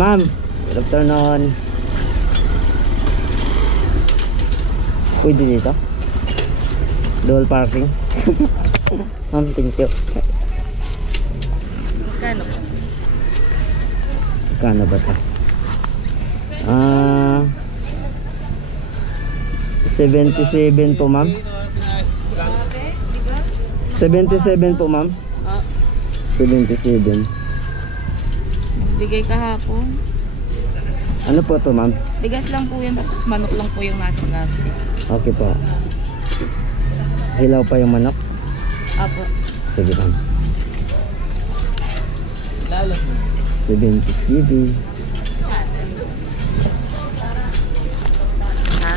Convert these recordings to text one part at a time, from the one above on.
Ma'am, good afternoon. Pwede dito? Dual parking. Ma'am, thank you. Magkano po? Magkano ba ito? 77 po ma'am. 77 po ma'am. 77. Bigay kahapon. Ano po to ma'am? Bigas lang po yun, tapos manok lang po yung nasa plastic. Okay po. Hilaw pa yung manok? Apo. Sige ma'am. 77. Ha?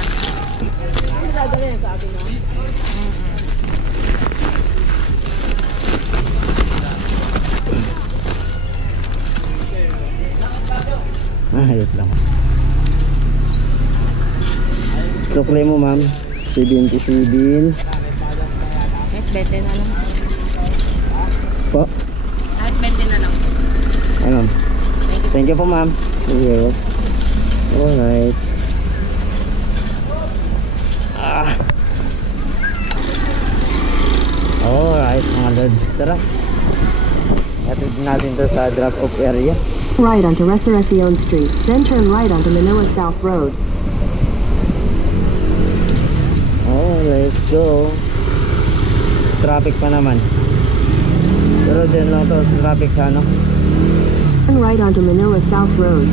Dadali na sa akin, no? Ayot lang. Sukli mo ma'am. 77. Kahit 20 na lang. Po. Kahit 20 na lang. Ay ma'am. Thank you po ma'am. Thank you. Alright. Alright mga lods. Tara. Hatid natin to sa drop off area. Right onto Resurrección Street, then turn right onto Manila South Road. Oh, let's go. Traffic pa naman. Pero din lang to sa traffic sa ano. Turn right onto Manila South Road.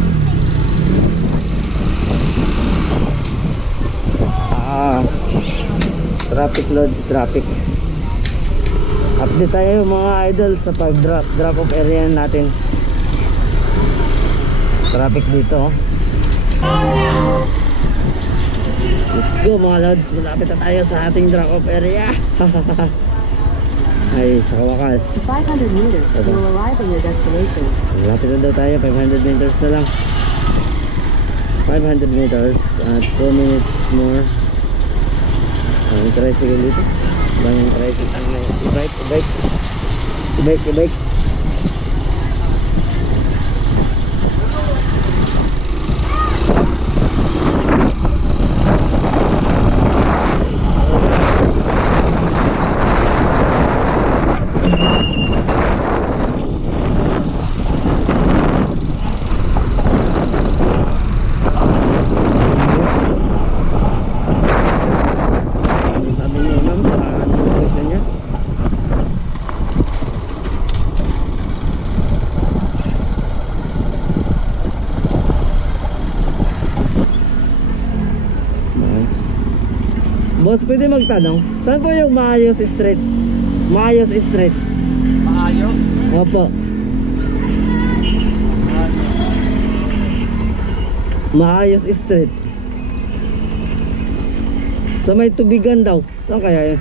Traffic loads, traffic. Update tayo mga idol sa pag drop off area natin. Traffic dito. Let's go mga lods. Malapit na tayo sa ating drop off area. Ay, sa kawakas 500 meters, you will arrive at your destination. malapit na daw tayo. 500 meters na lang. 500 meters at 2 minutes more. Ang tricycle dito. Bangin tricycle. Ano na yun? I-bike. Boss, pwede magtanong, saan po yung Maayos Street? Maayos Street. Maayos? Opo. Maayos Street. Sa may tubigan daw. Saan kaya yun?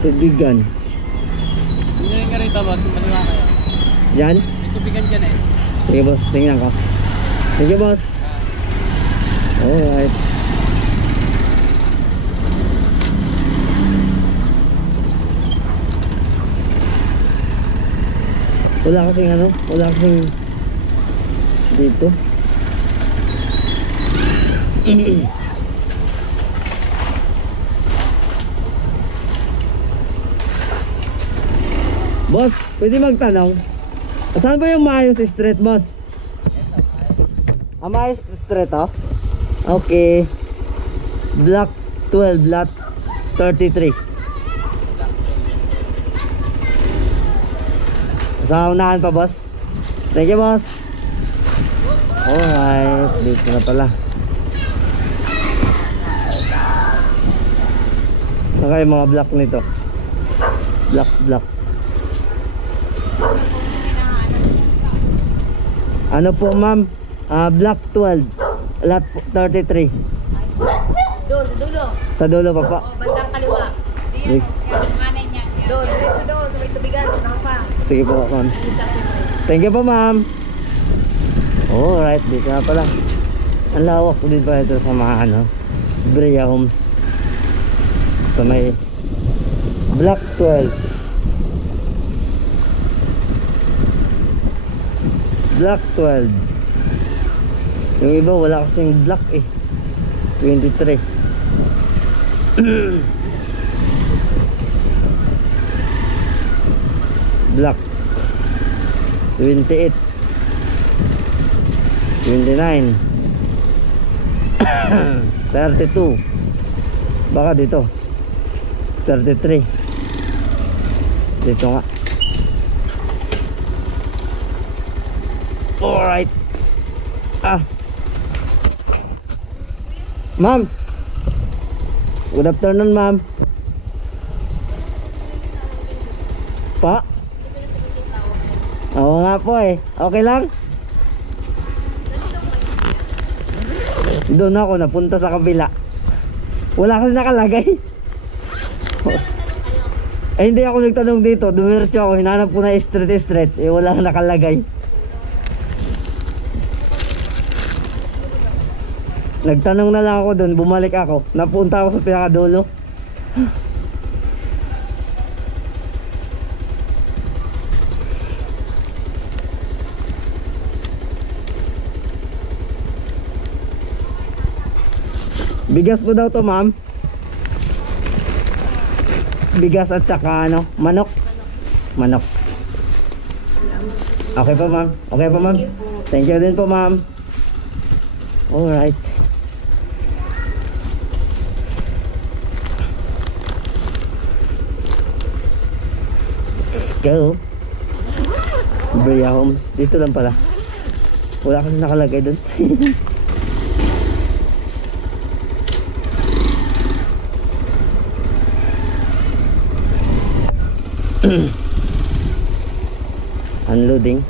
Tubigan. Hindi rin ka rito boss, maniwa kayo. Diyan? Tubigan dyan eh. Sige boss, tingnan ko. Sige boss. Alright. Wala kasing ano, wala kasing dito. Boss, pwede magtanong, saan ba yung Maayos Street, boss? Maayos Street, oh? Okay. Block 12, lot 33. Sa unahan pa, boss. Thank you, boss. Alright, dito na pala. Saka yung mga block nito. Block. Ano po, ma'am? Block 12, lot 33. Dulo. Sa dulo pa pa. Bandang kaliwa. Sige, Doon, diretso doon. Sa may tubigan. Nakapa. sige po, ma'am. Thank you po, ma'am. Alright, dito na pala. Ang lawak din pa ito sa mga ano, Brea Homes. Sa may Block 12. Black 12. Yung iba wala kasing black eh. 23. Black 28. 29. 32. Baka dito 33. Dito nga. Alright. Ma'am. Good afternoon, ma'am. Pa? Oo nga po eh. Okay lang? Doon ako napunta sa kabila. Wala kasi nakalagay. Eh hindi ako nagtanong dito. Dumiretso ako. Hinanap ko na street. Eh wala nakalagay. Nagtanong na lang ako doon. Bumalik ako. Napunta ako sa pinakadulo. Bigas po daw to, ma'am. Bigas at saka ano, manok. Manok. Okay po, ma'am. Okay po, ma'am. Thank you din po, ma'am. Alright. Let's go. Bria Homes. Dito lang pala. Wala kasi nakalagay doon. Unloading.